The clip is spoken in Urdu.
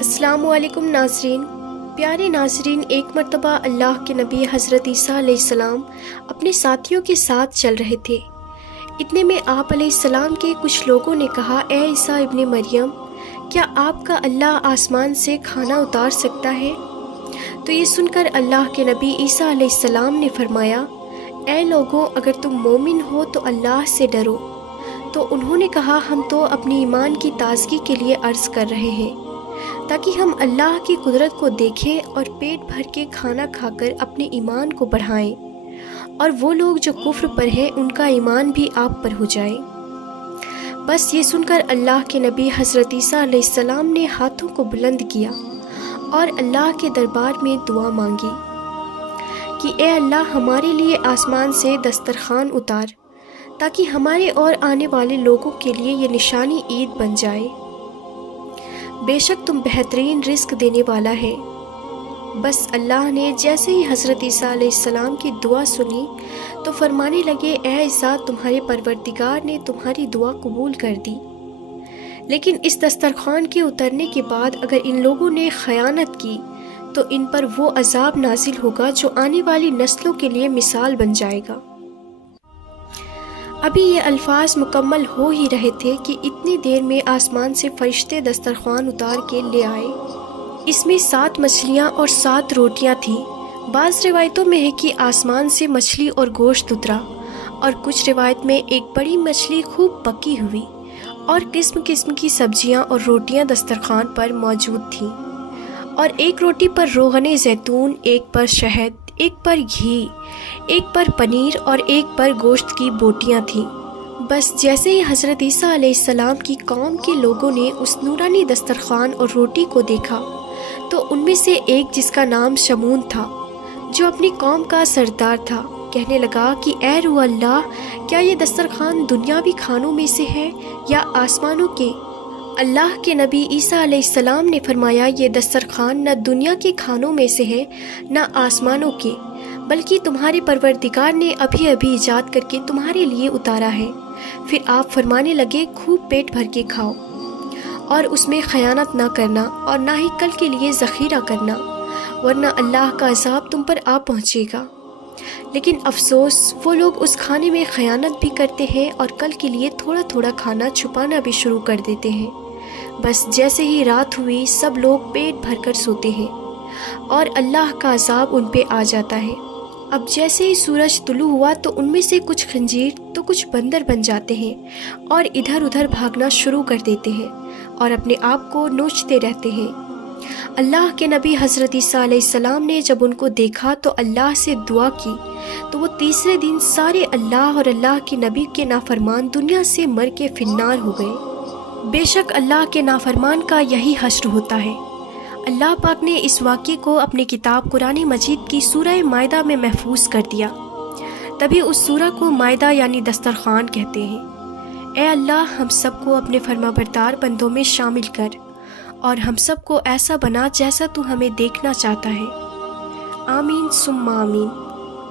السلام علیکم ناظرین۔ پیارے ناظرین، ایک مرتبہ اللہ کے نبی حضرت عیسیٰ علیہ السلام اپنے ساتھیوں کے ساتھ چل رہے تھے۔ اتنے میں آپ علیہ السلام کے کچھ لوگوں نے کہا، اے عیسیٰ ابن مریم، کیا آپ کا اللہ آسمان سے کھانا اتار سکتا ہے؟ تو یہ سن کر اللہ کے نبی عیسیٰ علیہ السلام نے فرمایا، اے لوگوں، اگر تم مومن ہو تو اللہ سے ڈرو۔ تو انہوں نے کہا، ہم تو اپنی ایمان کی تازگی کے لیے عرض کر رہے ہیں، تاکہ ہم اللہ کی قدرت کو دیکھیں اور پیٹ بھر کے کھانا کھا کر اپنے ایمان کو بڑھائیں، اور وہ لوگ جو کفر پر ہیں ان کا ایمان بھی آپ پر ہو جائے۔ بس یہ سن کر اللہ کے نبی حضرت عیسیٰ علیہ السلام نے ہاتھوں کو بلند کیا اور اللہ کے دربار میں دعا مانگی کہ اے اللہ، ہمارے لیے آسمان سے دسترخوان اتار، تاکہ ہمارے اور آنے والے لوگوں کے لیے یہ نشانی عید بن جائے۔ بے شک تم بہترین رزق دینے والا ہے۔ بس اللہ نے جیسے ہی حضرت عیسیٰ علیہ السلام کی دعا سنی تو فرمانے لگے، اے عیسیٰ، تمہارے پروردگار نے تمہاری دعا قبول کر دی، لیکن اس دسترخوان کے اترنے کے بعد اگر ان لوگوں نے خیانت کی تو ان پر وہ عذاب نازل ہوگا جو آنے والی نسلوں کے لیے مثال بن جائے گا۔ ابھی یہ الفاظ مکمل ہو ہی رہے تھے کہ اتنی دیر میں آسمان سے فرشتے دسترخوان اتار کے لے آئے۔ اس میں 7 مچھلیاں اور 7 روٹیاں تھیں۔ بعض روایتوں میں ہے کہ آسمان سے مچھلی اور گوشت اترا، اور کچھ روایت میں ایک بڑی مچھلی خوب پکی ہوئی، اور قسم قسم کی سبزیاں اور روٹیاں دسترخوان پر موجود تھیں، اور ایک روٹی پر روغن زیتون، ایک پر شہد، ایک پر گھی، ایک پر پنیر اور ایک پر گوشت کی بوٹیاں تھیں۔ بس جیسے ہی حضرت عیسیٰ علیہ السلام کی قوم کے لوگوں نے اس نورانی دسترخوان اور روٹی کو دیکھا تو ان میں سے ایک، جس کا نام شمون تھا، جو اپنی قوم کا سردار تھا، کہنے لگا کہ اے روح اللہ، کیا یہ دسترخوان دنیاوی کھانوں میں سے ہے یا آسمانوں کے؟ اللہ کے نبی عیسیٰ علیہ السلام نے فرمایا، یہ دسترخوان نہ دنیا کے کھانوں میں سے ہے نہ آسمانوں کے، بلکہ تمہارے پروردگار نے ابھی ابھی ایجاد کر کے تمہارے لیے اتارا ہے۔ پھر آپ فرمانے لگے، خوب پیٹ بھر کے کھاؤ اور اس میں خیانت نہ کرنا اور نہ ہی کل کے لیے ذخیرہ کرنا، ورنہ اللہ کا عذاب تم پر آ پہنچے گا۔ لیکن افسوس، وہ لوگ اس کھانے میں خیانت بھی کرتے ہیں اور کل کے لیے تھوڑا تھوڑا کھانا چھپانا بھی شروع کر دیتے ہیں۔ بس جیسے ہی رات ہوئی سب لوگ پیٹ بھر کر سوتے ہیں اور اللہ کا عذاب ان پہ آ جاتا ہے۔ اب جیسے ہی سورج طلوع ہوا تو ان میں سے کچھ خنزیر تو کچھ بندر بن جاتے ہیں اور ادھر ادھر بھاگنا شروع کر دیتے ہیں اور اپنے آپ کو نوچتے رہتے ہیں۔ اللہ کے نبی حضرت عیسیٰ علیہ السلام نے جب ان کو دیکھا تو اللہ سے دعا کی تو وہ تیسرے دن سارے اللہ اور اللہ کے نبی کے نافرمان دنیا سے مر کے فنار ہو گئے۔ بے شک اللہ کے نافرمان کا یہی حشر ہوتا ہے۔ اللہ پاک نے اس واقعے کو اپنی کتاب قرآن مجید کی سورہ مائدہ میں محفوظ کر دیا، تبھی اس سورہ کو مائدہ یعنی دسترخوان کہتے ہیں۔ اے اللہ، ہم سب کو اپنے فرما بردار بندوں میں شامل کر، اور ہم سب کو ایسا بنا جیسا تو ہمیں دیکھنا چاہتا ہے۔ آمین ثم آمین۔